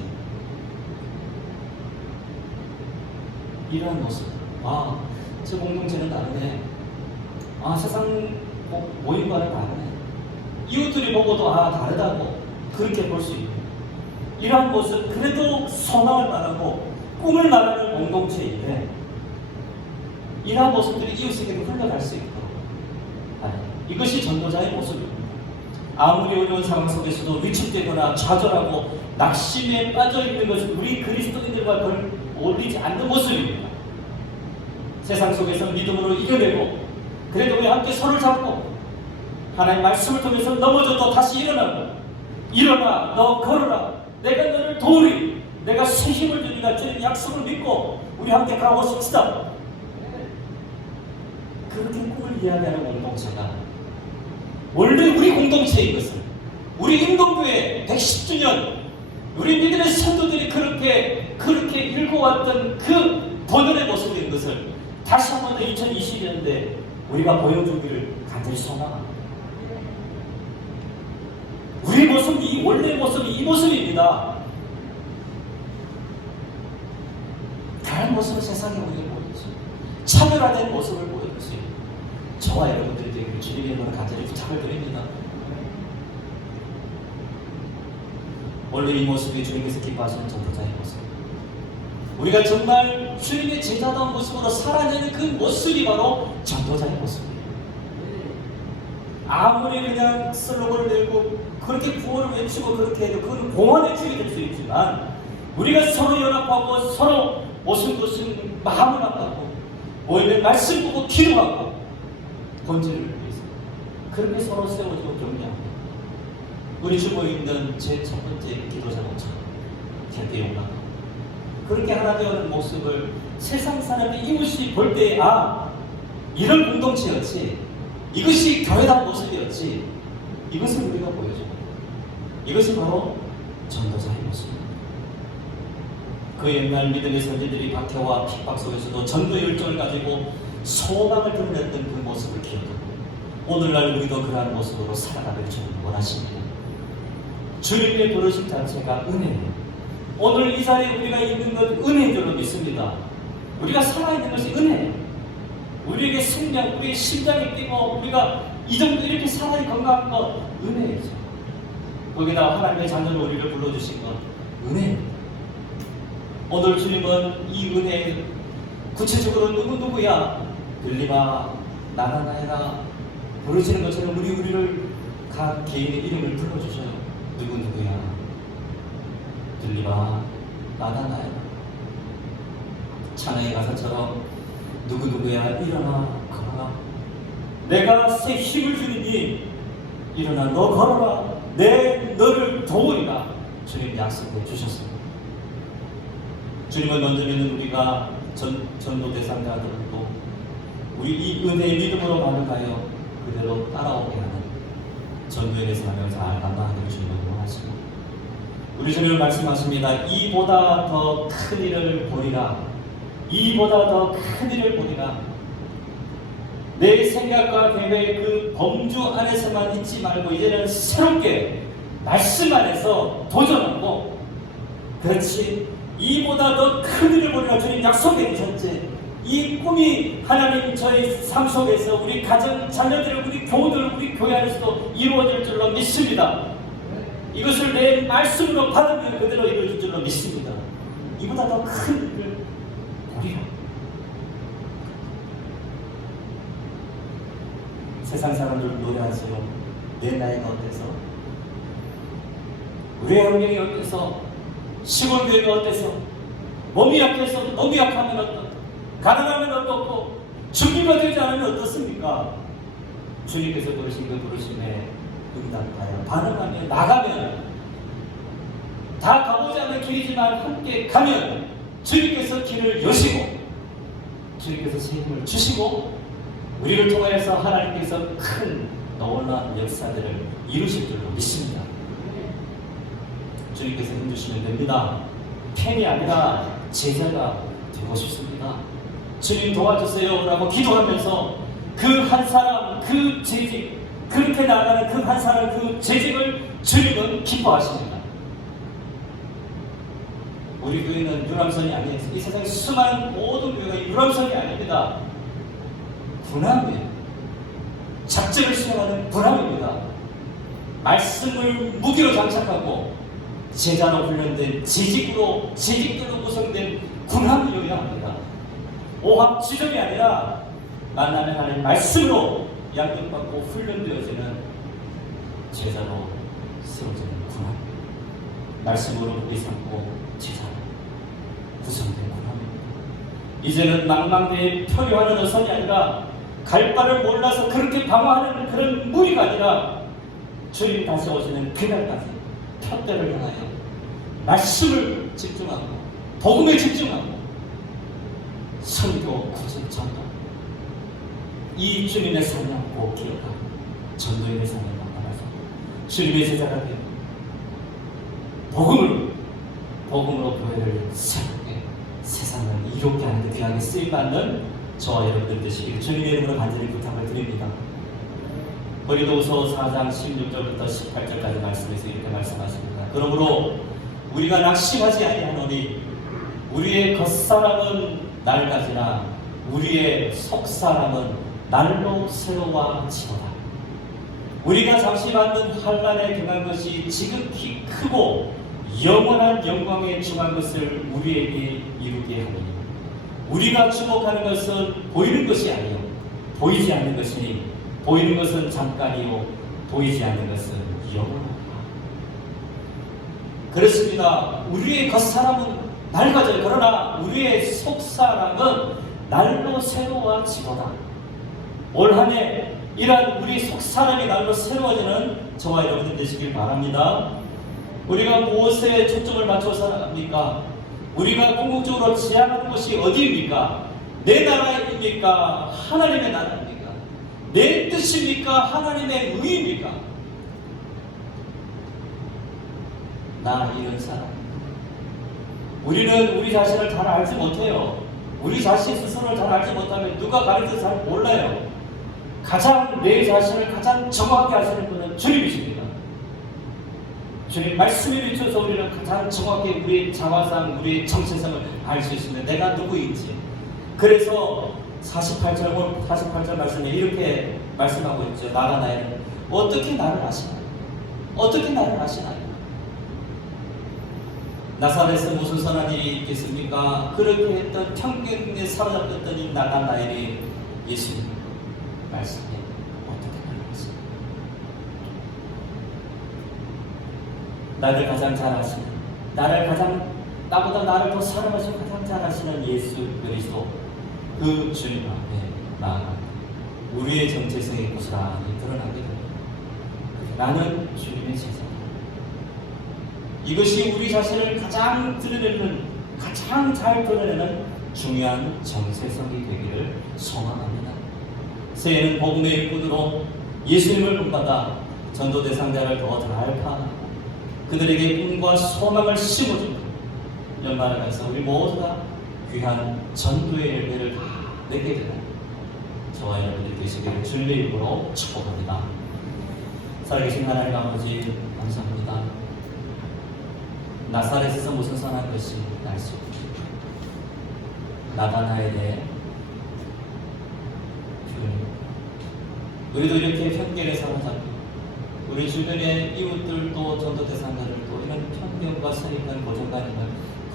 이런 모습. 아, 저 공동체는 다르네. 아, 세상 모임과는 다르네. 이웃들이 보고도 아, 다르다고 그렇게 볼 수 있는 이러한 모습, 그래도 소망을 말하고 꿈을 말하는 공동체인데 이러한 모습들이 이웃에게 흘러갈 수 있도록 이것이 전도자의 모습입니다. 아무리 어려운 상황 속에서도 위축되거나 좌절하고 낙심에 빠져있는 것은 우리 그리스도인들과 별 어울리지 않는 모습입니다. 세상 속에서 믿음으로 이겨내고 그래도 우리 함께 손을 잡고 하나님의 말씀을 통해서 넘어져도 다시 일어나고 일어나 너 걸어라 내가 너를 도우리 내가 새 힘을 주니까 주님 약속을 믿고 우리 함께 가고 싶시다. 그렇게 꿈을 이야기하는 공동체가 원래 우리 공동체인 것을 우리 인동교회 110주년 우리 믿음의 성도들이 그렇게 읽어왔던 그 본연의 모습인 것을 다시 한 번 더 2020년대 우리가 보여주기를 간절히 소망합니다. 우리의 모습이 원래의 모습이 이 모습입니다. 다른 모습을 세상에 우리가 보여주죠. 차별화된 모습을 보여주세요. 저와 여러분들에게 주님의 이름으로 간절히 부탁을 드립니다. 원래 이 모습이 주님께서 기뻐하시는 전도자의 모습. 우리가 정말 주님의 제자다운 모습으로 살아내는 그 모습이 바로 전도자의 모습이에요. 아무리 그냥 슬로건을 내고 그렇게 구호를 외치고 그렇게 해도 그건 공허의 주이 될 수 있지만 우리가 서로 연합하고 서로 오순도순 마음을 합하고 모이면 말씀 보고 기도하고 본질을 위해서 그렇게 서로 세워주고 격려합니다. 우리 주보에 있는 제 첫 번째 기도자로서 곁에 용납 그렇게 하나 되어가는 모습을 세상 사람이 이웃이 볼 때 아 이런 공동체였지 이것이 교회다운 모습이었지 이것을 우리가 보여줘. 이것이 바로 전도자의 모습입니다. 그 옛날 믿음의 선지들이 박해와 핍박 속에서도 전도 열정을 가지고 소망을 드러냈던 그 모습을 기억하고 오늘날 우리도 그러한 모습으로 살아가길 주님 원하십니다. 주님의 부르심 자체가 은혜예요. 오늘 이 자리에 우리가 있는 것 은혜인 줄로 믿습니다. 우리가 살아있는 것이 은혜예요. 우리에게 생명, 우리의 심장이 뛰고 우리가 이 정도 이렇게 살아있는 건강한 것 은혜이죠. 거기다 하나님의 자녀로 우리를 불러주신 것 은혜입니다. 오늘 주님은 이 은혜 구체적으로 누구야 들리마 나나나해라 부르시는 것처럼 우리를 각 개인의 이름을 불러주셔요. 누구야 들리마 나나나해라 찬양의 가사처럼 누구야 일어나 걸어라 내가 새 힘을 주리니 일어나 너 걸어라 내 너를 도우리라 주님 약속해 주셨습니다. 주님을 먼저 믿는 우리가 전도 대상자들도 우리 이 은혜의 믿음으로 반응하여 그대로 따라오게 하는 전도의 사명을 잘 감당하기를 주님을 원하십니다. 우리 주님은 말씀하십니다. 이보다 더 큰 일을 보리라. 이보다 더 큰 일을 보리라. 내 생각과 계획 그 범주 안에서만 있지 말고 이제는 새롭게 말씀 안에서 도전하고 그렇지 이보다 더 큰 일을 보리라 주님 약속해 주셨지. 이 꿈이 하나님 저희 삶 속에서 우리 가정 자녀들 우리 교우들 우리 교회 안에서도 이루어질 줄로 믿습니다. 이것을 내 말씀으로 받으면 그대로 이루어질 줄로 믿습니다. 이보다 더 큰 일을 보리라. 세상 사람들 노래하세요. 내 나이가 어때서? 우리 환경이 어때서? 시골 교회가 어때서? 몸이 약해서 너무 약하면 어떻고 가난하면 어떻고 준비가 되지 않으면 어떻습니까? 주님께서 부르신 그 부르심에 응답하여 반응하며 나가면 다 가보지 않은 길이지만 함께 가면 주님께서 길을 여시고 주님께서 새 힘을 주시고 우리를 통하여서 하나님께서 큰 놀라운 역사들을 이루실 줄로 믿습니다. 주님께서 힘주시면 됩니다. 팬이 아니라 제자가 되고 싶습니다. 주님 도와주세요 라고 기도하면서 그 한 사람 그 재직 그렇게 나가는 그 한 사람 그 재직을 주님은 기뻐하십니다. 우리 교회는 유람선이 아니에요. 이 세상에 수많은 모든 교회가 유람선이 아닙니다. 군함이에요. 작전을 수행하는 군함입니다. 말씀을 무기로 장착하고 제자로 훈련된 지직들로 구성된 군함이어야 합니다. 오합지졸이 아니라 만나는 하나님 말씀으로 양육받고 훈련되어지는 제자로 세워지는 군함. 말씀으로 우리 삼고 제자로 구성된 군함입니다. 이제는 망망대해 표류하는 어선이 아니라 갈 바를 몰라서 그렇게 방황하는 그런 무리가 아니라 주님 다시 오시는 그날까지 표대를 향하여 말씀을 집중하고 복음에 집중하고 선교, 구속, 전도 이 주님의 사명 꼭 기억하고 전도인의 사명을 따라서 주님의 제자가 되어 복음으로 교회를 새롭게 세상을 이롭게 하는 데 귀하게 쓰임받는 저와 여러분들 되시기를 주님의 이름으로 간절히 부탁을 드립니다. 고린도후서 4장 16절부터 18절까지 말씀에서 이렇게 말씀하십니다. 그러므로 우리가 낙심하지 아니하노니 우리의 겉사람은 낡아지나 우리의 속사람은 날로 새로워지도다. 우리가 잠시 받는 환난에 등한 것이 지극히 크고 영원한 영광에 중한 것을 우리에게 이루게 하니 우리가 주목하는 것은 보이는 것이 아니요 보이지 않는 것이니 보이는 것은 잠깐이요 보이지 않는 것은 영원하다. 그렇습니다. 우리의 겉사람은 낡아져요. 그러나 우리의 속사람은 날로 새로워지도다. 올 한 해 이러한 우리 속사람이 날로 새로워지는 저와 여러분들 되시길 바랍니다. 우리가 무엇에 초점을 맞춰서 합니까? 우리가 궁극적으로 지향하는 것이 어디입니까? 내 나라입니까? 하나님의 나라입니까? 내 뜻입니까? 하나님의 의입니까? 나 이런 사람. 우리는 우리 자신을 잘 알지 못해요. 우리 자신 스스로를 잘 알지 못하면 누가 가르쳐도 잘 몰라요. 가장 내 자신을 가장 정확하게 아시는 분은 주님이십니다. 주님 말씀에 비춰서 우리는 가장 정확히 우리의 자화상, 우리의 정체성을 알 수 있습니다. 내가 누구인지. 그래서 48절 말씀에 이렇게 말씀하고 있죠. 나가 나에는 어떻게 나를 아시나요? 어떻게 나를 아시나요? 나사렛에 무슨 선한 일이 있겠습니까? 그렇게 했던 편견에 사로잡혔던 이 나가 나에게 예수님 말씀에 어떻게 나를 아시나요? 나를 가장 잘 아시는, 나보다 나를 더 사랑하시고 가장 잘 아시는 예수 그리스도 그 주님 앞에 나아가 우리의 정체성이 고스란히 드러나게 됩니다. 나는 주님의 제자다. 이것이 우리 자신을 가장 드러내는, 가장 잘 드러내는 중요한 정체성이 되기를 소망합니다. 새해는 복음의 일꾼으로 예수님을 본받아 전도 대상자를 더 잘 파악하고 그들에게 꿈과 소망을 심어줍니다. 연말을 가서 우리 모두가 귀한 전도의 열매를 다 내게 되는 저와 여러분들 되시기를 주님의 이름으로 축복합니다. 살아계신 하나님 아버지 감사합니다. 나사렛에서 무슨 선한 것이 날 수 없고 나가나에 대해 주님 우리도 이렇게 편견에 사로잡고 우리 주변의 이웃들도 전도 대상자들도 이런 편견과 선입관, 고정관념을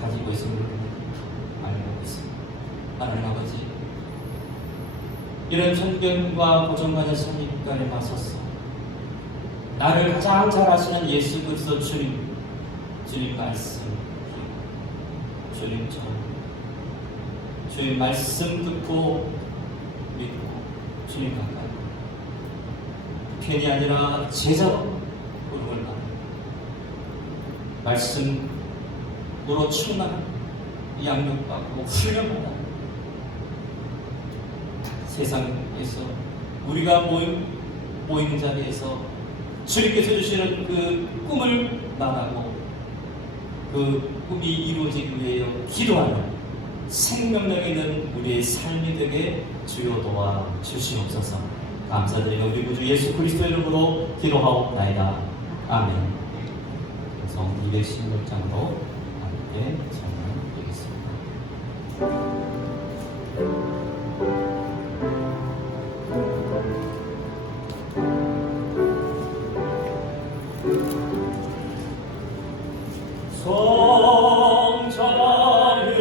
가지고 있음을 알고 있습니다. 하나님 아버지, 이런 편견과 고정관념, 선입관에 맞서서 나를 가장 잘 아시는 예수 그리스도 주님 말씀, 주님처럼 주님 말씀 듣고 믿고 주님 가까이 편이 아니라 제자로 부름을 받는 말씀으로 충만한 양육받고 훈련받는 세상에서 우리가 모이는 자리에서 주님께서 주시는 그 꿈을 말하고 그 꿈이 이루어지기 위해 기도하는 생명력 있는 우리의 삶이 되게 주여 도와 주시옵소서. 감사드리며 우리 구주 예수 그리스도 이름으로 기도하옵나이다. 아멘. 성 216장으로 함께 전하겠습니다. 성자의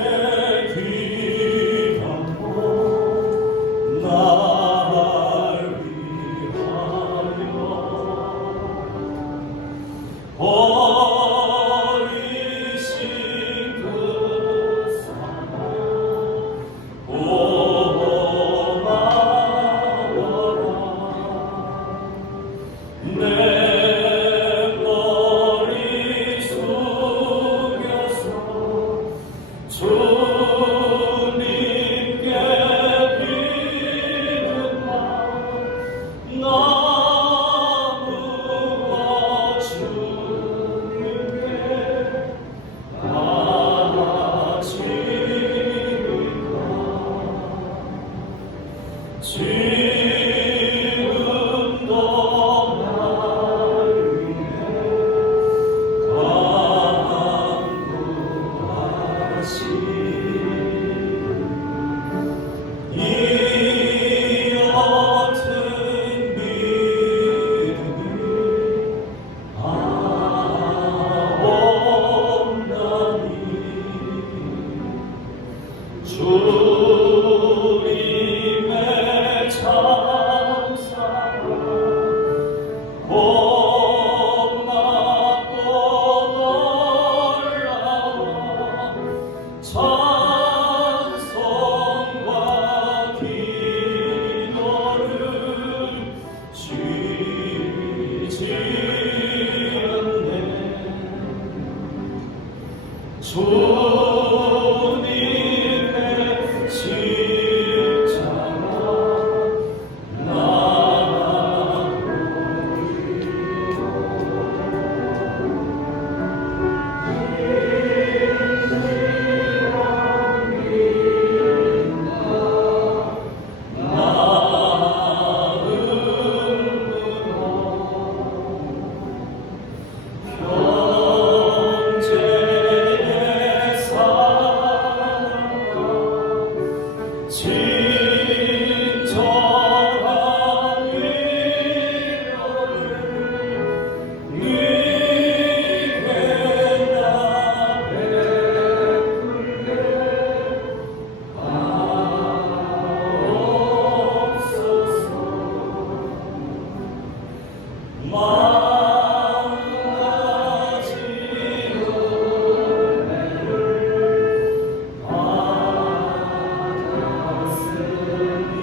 귀한 몸 날 위하여 버리신 그 사랑 고마워라 내 머리 숙여서 주님께 비는다 나무와 주님께 바치리라 지금도 날 위해 이 같은 믿음이 없나니 주님의 참사랑 겁나고 놀라워 찬송과 기도를 쉬지 않네 주님의 십자가 형제의 사랑과 친절한 위로를 네게 나 베풀게 하옵소서 만가지 은혜를 받았으니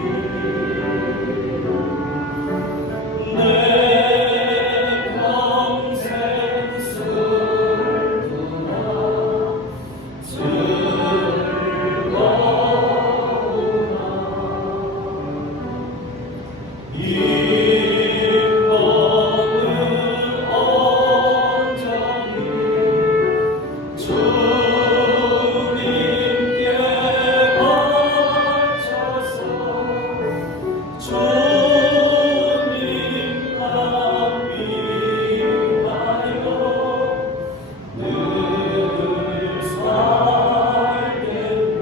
내 평생 슬프나 즐거우나 이 몸을 온전히 주님께 바쳐서 주님만 위하여 늘 살겠네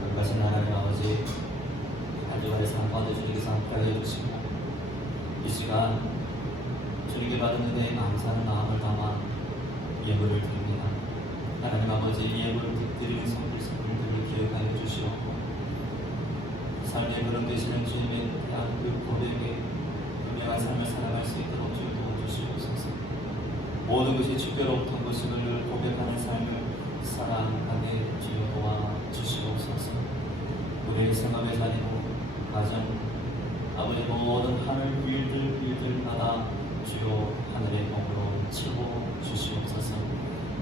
거룩하신 하나님 아버지, 한 주간의 삶 가운데 주님께서 함께하게 해주시고 이 시간 주님께 받은 은혜에 감사하는 마음을 담아 예물을 드립니다. 하나님 아버지, 예물을 드리는 성들을 기억하여 주시옵고 삶의 그런 되시는 주님의 대한 그 고백에 분명한 삶을 살아갈 수 있도록 주님 도와주시옵소서. 모든 것이 주께로부터 온 것임을 고백하는 삶을 살아가게 주여 도와주시옵소서. 우리의 생업의 자리로 가정 아버지 모든 하늘 일들 받아 주여 하늘의 공으로 치고 주시옵소서.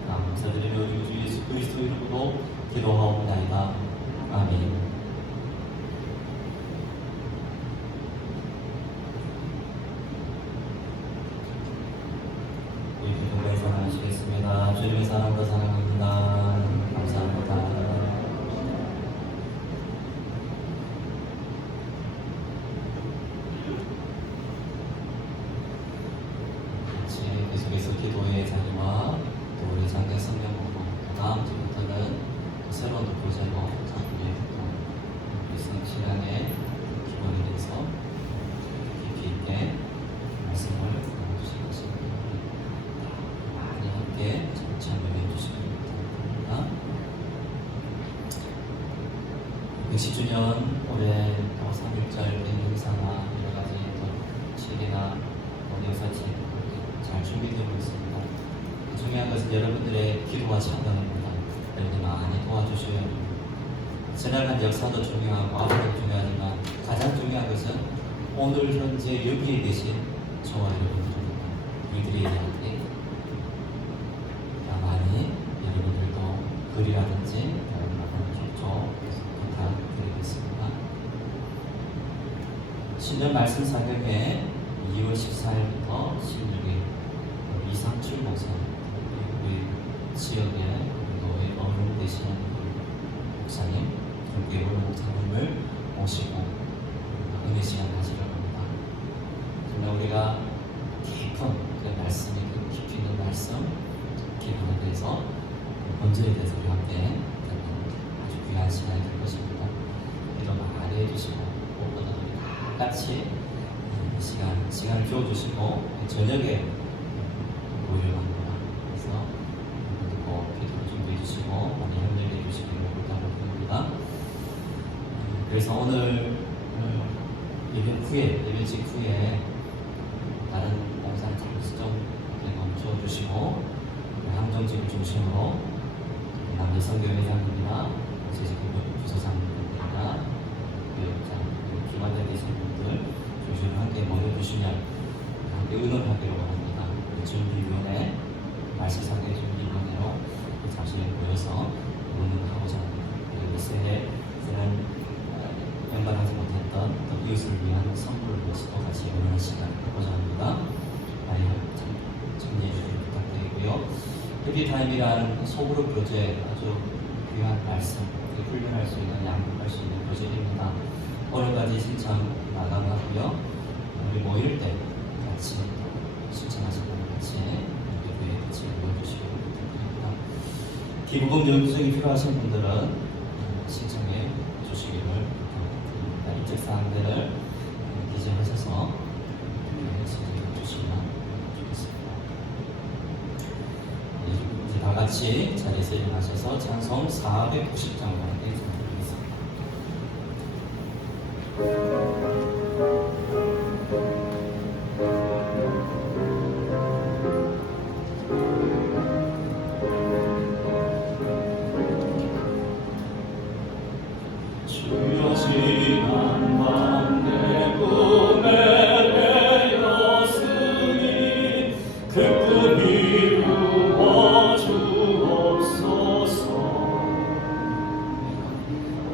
감사드리며 우리 주 예수 그리스도 이름으로 기도하옵나이다. 아멘. 우리 주님과 사랑하시겠습니다. 주님의 사랑과 사랑합니다. 감사합니다. 새로운 교재로 작품에 말씀 시간에 기본에 대해서 깊이 있게 말씀을 나눠주실 것입니다. 많이 함께 참여해 주시기 바랍니다. 110주년 올해 3.1절 행사나 여러 가지 시계나 역사책 잘 준비되고 있습니다. 중요한 것은 여러분들의 기도와 참여입니다. 여러분들 많이 도와주셔야 합니다. 지나간 역사도 중요하고 앞으로도 중요하지만 가장 중요한 것은 오늘 현재 여기에 계신 저와 여러분들입니다. 이들이 이야기 많이 여러분들도 글이라든지 좀 부탁드리겠습니다. 신년 말씀 사경에 2월 14일부터 16일 이상출 목사 우리 지역의 노예 어른 되시는 목사님 교회 목사님을 모시고 은혜 시간 가지려고 합니다. 정말 우리가 깊은 그 말씀이 그 깊이 있는 말씀 기본에 대해서 본질에 대해서 우리 함께 아주 귀한 시간이 될 것입니다. 이런 많이 해주시고 무엇보다 우리 다 같이 시간을 주어주시고 저녁에 모이려고 합니다. 그래서 꼭 기도를 준비해 주시고 많이 협력해 주시기를 부탁드립니다. 그래서 오늘 예배 직후에 다른 공사를 잠시 좀 멈춰 주시고 항정집을 중심으로 남자 선교회장님이나 제주도 부서장님들이나 기관장 계신 분들 중심으로 함께 모여주시면 함께 의논하기로 합니다. 준비위원회 말씀상의 준비위원회로 잠시 모여서 의논하고자 합니다. 그리고 새해에는 연관하지 못했던 이웃을 위한 선물을 위해서도 같이 의논하는 시간을 갖고자 합니다. 많이 참여해 주시길 부탁드리고요. 해피타임이라는 소그룹 교재 아주 귀한 말씀, 훈련할 수 있는 양육할 수 있는 교재입니다. 여러 가지 신청 마감하고요. 우리 모일 때 같이 신청하시는 같이 교회에 같이 모여주시기 부탁드립니다. 기부금 영수증이 필요하신 분들은 신청해 주시기를 부탁드립니다. 입적 사항들을 기재하셔서 신청해 주시면 좋겠습니다. 이제 다 같이 자리에서 일어나셔서 찬송 490장과 함께 드리겠습니다. 주여 지난 밤 내 꿈에 되었으니 그 꿈 이루어 주옵소서.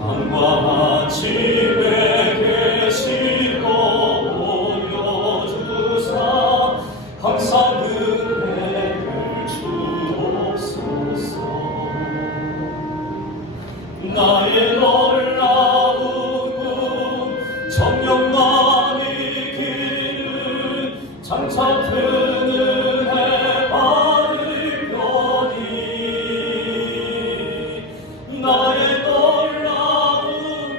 밤과 아침에 계시고 보여주사 항상 은혜를 주옵소서. 나의 놀라운 꿈 정령만 이기는 장차 드는 해바를 펴니 나의 놀라운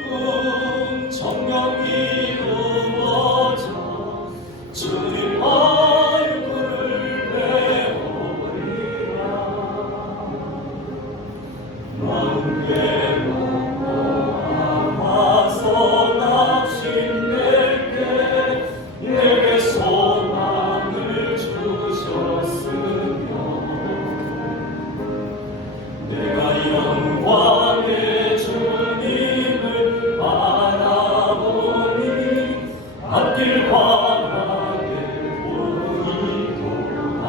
꿈 정령 이루어져 주님 얼굴을 배우리라. 마음에 와서 납심낼게 내게 소망을 주셨으며 내가 영광의 주님을 바라보니 앞길 환하게 보이도다.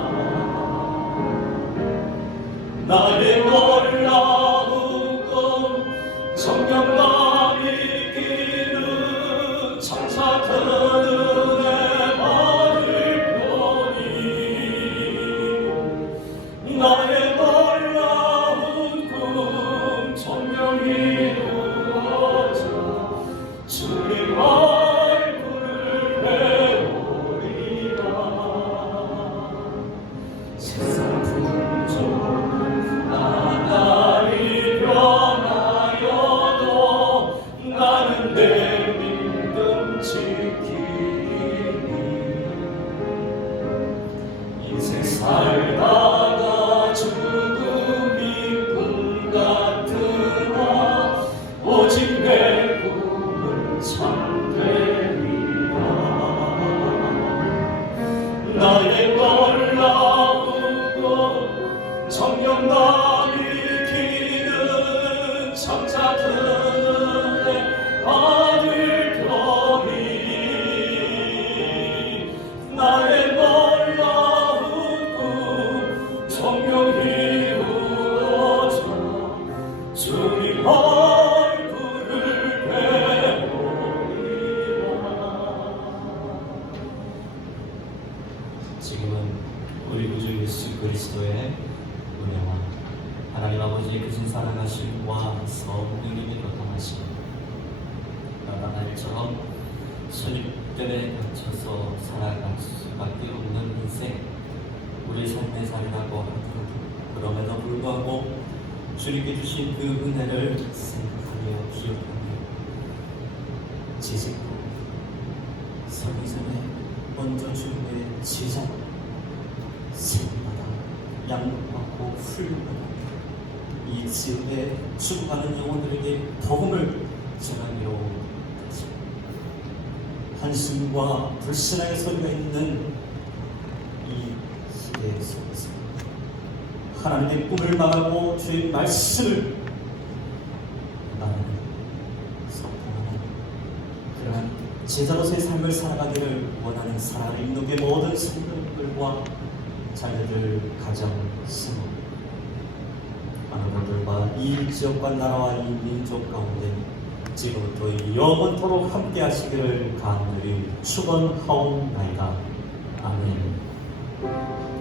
나의 놀라운 꿈 정령만 이기는 장차 드는 해바를 펴니 나의 놀라운 꿈 정령 이루어져 주님 얼굴을 배우리라. 세상 풍조 나날이 변하 찾는 내 아들들이 나의 놀라운 꿈 정령히 이루어져 주님 얼굴을 지금은 우리 구주 예수 그리스도의 은혜와 하나님 아버지의 크신 사랑하심과 성령님의 교통하심 나가 날처럼 선입견에 갇혀서 살아갈 수밖에 없는 인생 우리 삶의 삶이라고 하더라도 그럼에도 불구하고 주님께 주신 그 은혜를 생각하며 기억하며 지식도 서기 전에 먼저 주님의 제자 생마다 양육받고 훈련받고 이 지역에 죽어가는 영혼들에게 복음을 전하기로 한숨과 불신앙의 소리가 있는 이 시대 속에서 하나님의 꿈을 말하고 주의 말씀을 나누는 선포하는 그러한 제자로서의 삶을 살아가기를 원하는 사랑을 인도의 모든 성도들과 자녀들, 가정, 스모 하나님들과 이 지역과 나라와 이 민족 가운데 지금부터 영원토록 함께 하시기를 간절히 축원하옵나이다. 아멘.